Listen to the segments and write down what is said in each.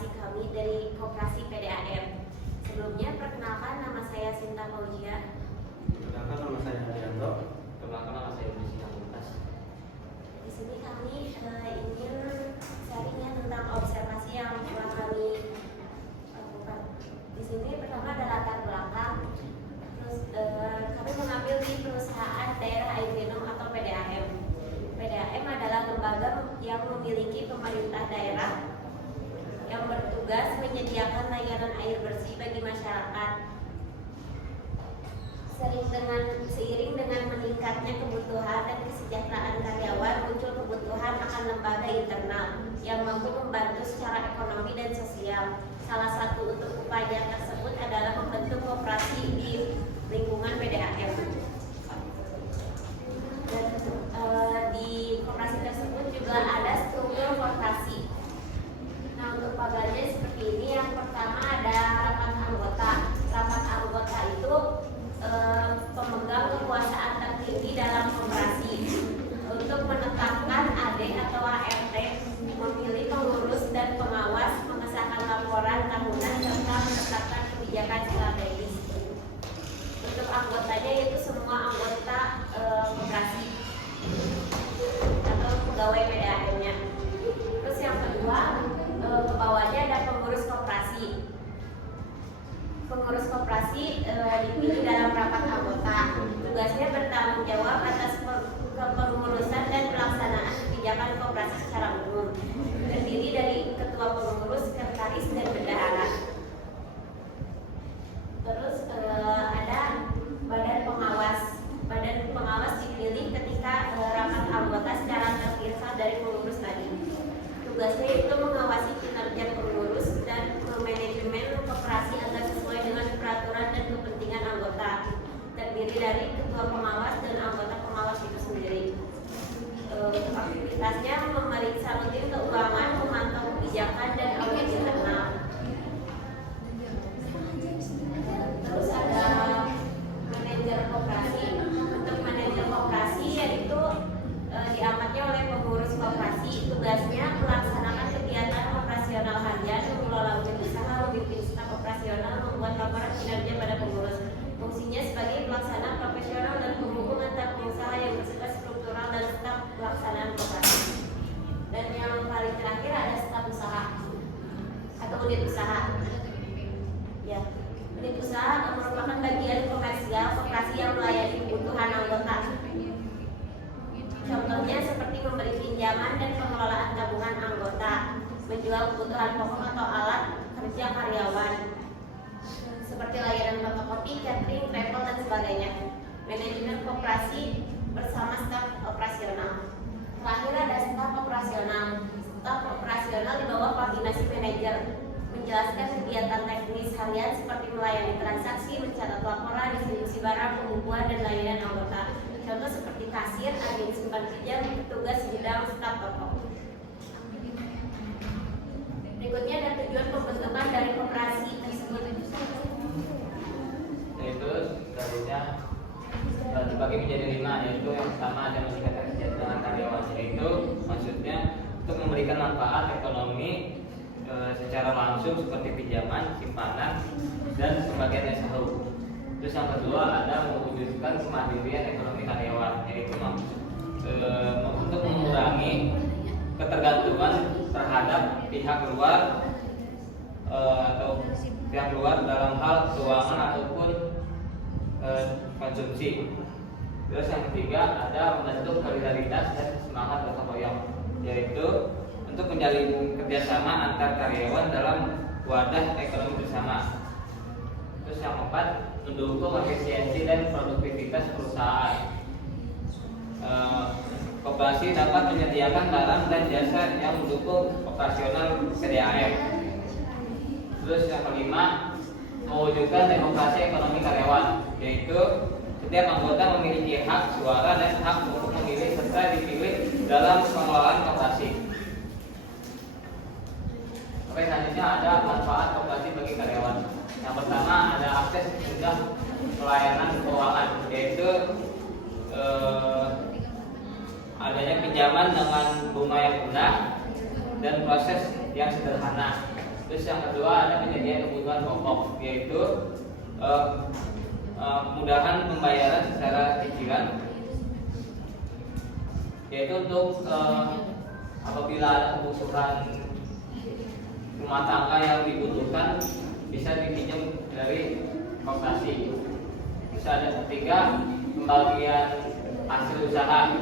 observasi kami dari Koperasi PDAM. Sebelumnya, perkenalkan, nama saya Sinta Fauzia. Perkenalkan, nama saya Adianto. Perkenalkan, nama saya Lucia Lukas. Di sini kami ingin sharingnya tentang observasi yang telah kami lakukan. Di sini pertama ada latar belakang. Terus kami mengambil di perusahaan daerah air minum atau PDAM. PDAM adalah lembaga yang memiliki pemerintah daerah yang bertugas menyediakan layanan air bersih bagi masyarakat. Seiring dengan meningkatnya kebutuhan dan kesejahteraan karyawan, muncul kebutuhan akan lembaga internal yang mampu membantu secara ekonomi dan sosial. Salah satu untuk upaya tersebut adalah membentuk koperasi di lingkungan PDAM. Dan di koperasi tersebut juga ada struktur koperasi. Nah, untuk pagarnya seperti ini. Yang pertama ada rapat anggota. Rapat anggota itu pemegang kekuasaan tertinggi dalam koperasi untuk menetapkan AD atau ART, memilih pengurus dan pengawas, mengesahkan laporan tahunan serta menetapkan kebijakan strategis. Untuk anggotanya yaitu semua anggota koperasi atau pegawai PDAM-nya. Terus yang kedua, ke bawahnya ada pengurus koperasi. Pengurus koperasi dipilih dalam rapat anggota. Tugasnya bertanggung jawab atas kepengurusan dan pelaksanaan kebijakan koperasi secara umum. Terdiri dari ketua pengurus, sekretaris, dan bendahara. Terus ada badan pengawas. Badan pengawas dipilih ketika rapat anggota secara terpisah dari pengurus tadi. Tugasnya itu mengawasi kinerja pengurus dan manajemen koperasi agar sesuai dengan peraturan dan kepentingan anggota. Terdiri dari ketua pengawas dan anggota pengawas itu sendiri. Aktivitasnya memeriksa rutin keuangan, memantau kebijakan dan audit internal. Terus ada manajer koperasi. Untuk manajer koperasi yaitu diamatnya oleh pengurus koperasi. Tugasnya melaksanakan kegiatan operasional harian, mengelola unit usaha, memimpin staf operasional, membuat laporan kinerja pada pengurus. Fungsinya sebagai pelaksana profesional dan penghubung antar pengusaha yang bersifat struktural dan staf pelaksanaan koperasi. Dan yang paling terakhir ada staf usaha atau unit usaha. Ya, unit usaha merupakan bagian komersial koperasi yang melayani kebutuhan anggota. Contohnya seperti memberi pinjaman dan pengelolaan tabungan anggota, menjual kebutuhan pokok atau alat kerja karyawan, seperti layanan fotokopi, catering, travel, dan sebagainya. Manajemen koperasi bersama staf operasional. Terakhir ada staf operasional. Staf operasional di bawah koordinasi manajer, menjelaskan kegiatan teknis harian seperti melayani transaksi, mencatat laporan, distribusi barang, pembukuan, dan layanan anggota. Contoh seperti kasir, agen simpan pinjam, petugas bidang, staf toko. Berikutnya ada tujuan pembentukan dari koperasi tersebut. Yaitu tadinya dibagi menjadi 5, yaitu yang pertama ada meningkatkan kesejahteraan karyawan, yaitu maksudnya untuk memberikan manfaat ekonomi secara langsung seperti pinjaman, simpanan, dan pembagian SHU. Terus yang kedua ada mewujudkan kemandirian ekonomi karyawan, yaitu untuk mengurangi ketergantungan terhadap pihak luar atau pihak luar dalam hal keuangan ataupun konsumsi. Terus yang ketiga ada membentuk solidaritas dan semangat gotong royong, yaitu untuk menjalin kerjasama antar karyawan dalam wadah ekonomi bersama. Terus yang keempat, mendukung efisiensi dan produktivitas perusahaan. Koperasi dapat menyediakan barang dan jasa yang mendukung operasional PDAM. Terus yang kelima, mewujudkan demokrasi ekonomi karyawan, yaitu setiap anggota memiliki hak suara dan hak untuk memilih serta dipilih dalam pengelolaan koperasi. Oke, selanjutnya ada manfaat koperasi bagi karyawan. Yang pertama ada akses mudah pelayanan keuangan, yaitu adanya pinjaman dengan bunga yang rendah dan proses yang sederhana. Terus yang kedua ada penyediaan kebutuhan pokok, yaitu kemudahan pembayaran secara cicilan, yaitu untuk apabila ada kebutuhan rumah tangga yang dibutuhkan bisa dipinjam dari koperasi. Terus ada ketiga pembagian hasil usaha,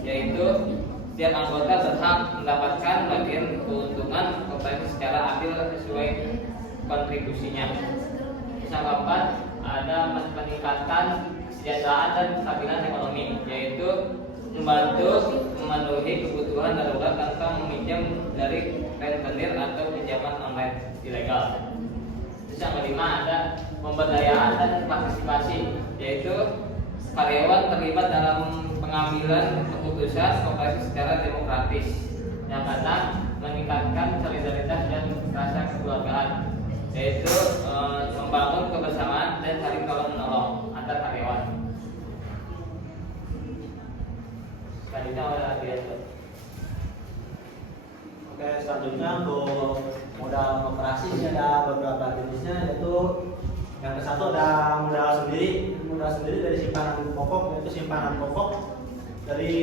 yaitu setiap anggota berhak mendapatkan bagian keuntungan koperasi secara adil sesuai kontribusinya. Terus yang keempat ada peningkatan kesejahteraan dan kestabilan ekonomi, yaitu membantu memenuhi kebutuhan darurat tanpa meminjam dari rentenir atau pinjaman online ilegal. Terus yang kelima ada pemberdayaan dan partisipasi, yaitu karyawan terlibat dalam pengambilan keputusan koperasi secara demokratis. Yang keenam meningkatkan solidaritas dan rasa kekeluargaan, yaitu membangun kebersamaan dan saling tolong menolong antar karyawan. Selanjutnya adalah direktur. Oke, selanjutnya untuk modal koperasi ini ada beberapa jenisnya, yaitu yang ke satu ada modal sendiri. Modal sendiri dari simpanan pokok, yaitu simpanan pokok dari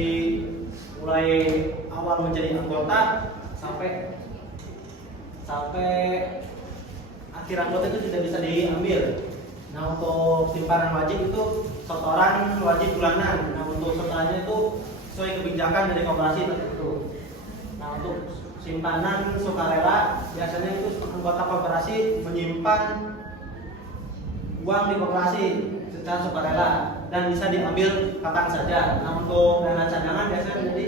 mulai awal menjadi anggota sampai akhir anggota itu tidak bisa diambil. Nah, untuk simpanan wajib itu setoran wajib bulanan. Nah, untuk setorannya itu sesuai kebijakan dari koperasi tertentu. Nah, untuk simpanan sukarela biasanya itu anggota koperasi menyimpan uang di koperasi secara sukarela dan bisa diambil kapan saja. Nah, untuk dana cadangan biasanya menjadi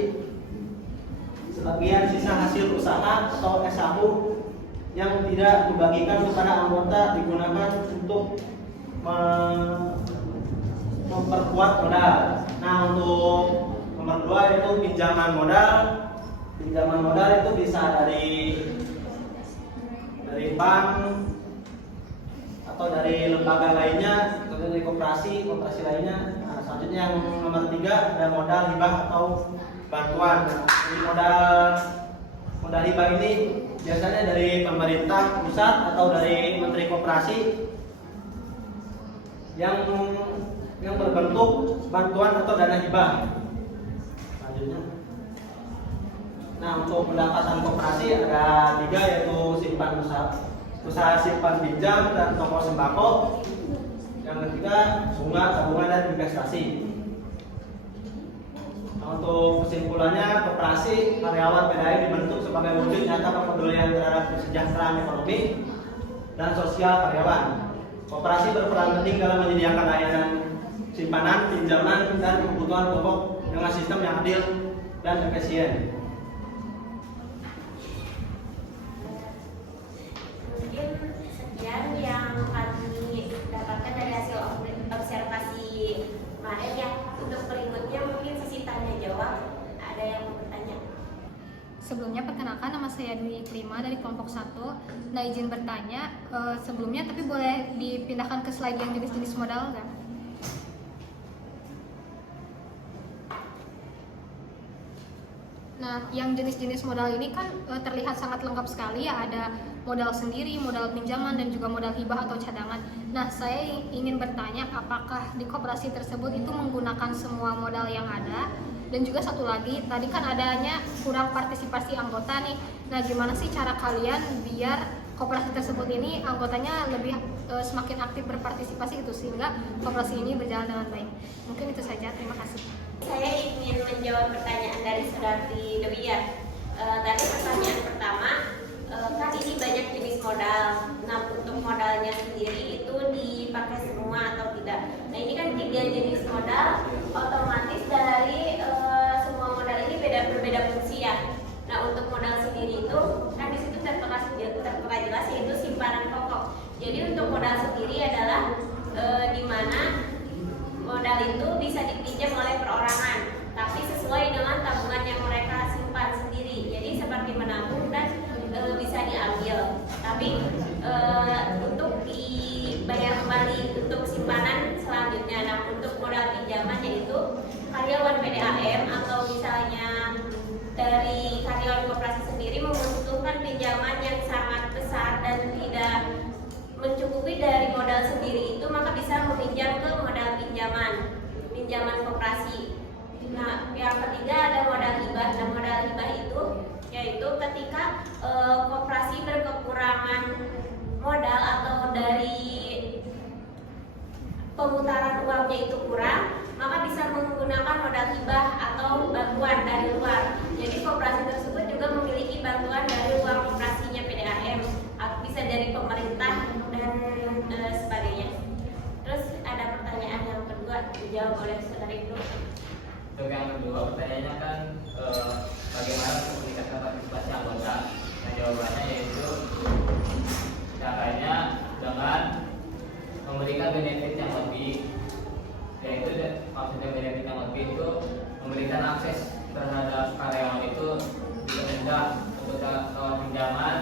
sebagian sisa hasil usaha atau SAU yang tidak dibagikan kepada anggota digunakan untuk memperkuat modal. Nah, untuk nomor 2 yaitu pinjaman modal. Pinjaman modal itu bisa dari bank atau dari lembaga lainnya atau dari koperasi lainnya. Nah, selanjutnya yang nomor 3 ada modal hibah atau bantuan. Nah, modal hibah ini biasanya dari pemerintah pusat atau dari Menteri Koperasi yang berbentuk bantuan atau dana hibah. Selanjutnya, nah, untuk pendapatan koperasi ada 3, yaitu simpan usaha simpan pinjam dan toko sembako. Yang ketiga bunga, tabungan dan investasi. Nah, untuk kesimpulannya, koperasi karyawan PDAM dibentuk sebagai wujud nyata kepedulian terhadap kesejahteraan ekonomi dan sosial karyawan. Koperasi berperan penting dalam menyediakan layanan simpanan, pinjaman, dan kebutuhan pokok dengan sistem yang adil dan efisien. Mungkin sekian yang kami dapatkan dari hasil observasi kemarin ya. Untuk berikutnya mungkin sesi tanya jawab. Ada yang mau bertanya? Sebelumnya perkenalkan, nama saya Dwi Klima dari kelompok 1. Nah, izin bertanya sebelumnya, tapi boleh dipindahkan ke slide yang jenis-jenis modal nggak? Nah, yang jenis-jenis modal ini kan terlihat sangat lengkap sekali ya. Ada modal sendiri, modal pinjaman, dan juga modal hibah atau cadangan. Nah, saya ingin bertanya, apakah di koperasi tersebut itu menggunakan semua modal yang ada? Dan juga satu lagi, tadi kan adanya kurang partisipasi anggota nih. Nah, gimana sih cara kalian biar koperasi tersebut ini anggotanya lebih semakin aktif berpartisipasi itu, sehingga koperasi ini berjalan dengan baik? Mungkin itu saja, terima kasih. Saya ingin menjawab pertanyaan dari Saudari Dewi ya. Tadi pertanyaan pertama, kan ini banyak jenis modal. Nah, untuk modalnya sendiri itu dipakai semua atau tidak? Nah, ini kan 3 jenis modal, otomatis dari semua modal ini berbeda fungsi ya. Nah, untuk modal sendiri itu kan di situ tertera jelas yaitu simpanan pokok. Jadi untuk modal sendiri adalah di mana modal itu bisa dipinjam oleh perorangan, tapi sesuai dengan tabungan yang mereka simpan sendiri. Jadi seperti menabung dan bisa diambil. Tapi untuk dibayar kembali untuk simpanan selanjutnya. Nah, untuk modal pinjaman yaitu karyawan PDAM atau misalnya dari karyawan koperasi sendiri membutuhkan pinjaman yang sangat besar sendiri itu maka bisa meminjam ke modal pinjaman koperasi. Nah, yang ketiga ada modal hibah. Nah, modal hibah itu yaitu ketika koperasi berkekurangan modal atau dari pemutaran uangnya itu kurang, maka bisa menggunakan modal hibah atau bantuan dari luar. Jadi koperasi tersebut juga memiliki bantuan dari uang koperasinya PDAM, atau bisa dari pemerintah dan sebagainya. Terus ada pertanyaan yang kedua dijawab oleh saudara Ibnu. Untuk yang kedua pertanyaannya kan bagaimana untuk meningkatkan partisipasi anggota? Nah, jawabannya yaitu caranya dengan memberikan benefit yang lebih, yaitu maksudnya benefit yang lebih itu memberikan akses terhadap karyawan itu lebih mudah untuk pinjaman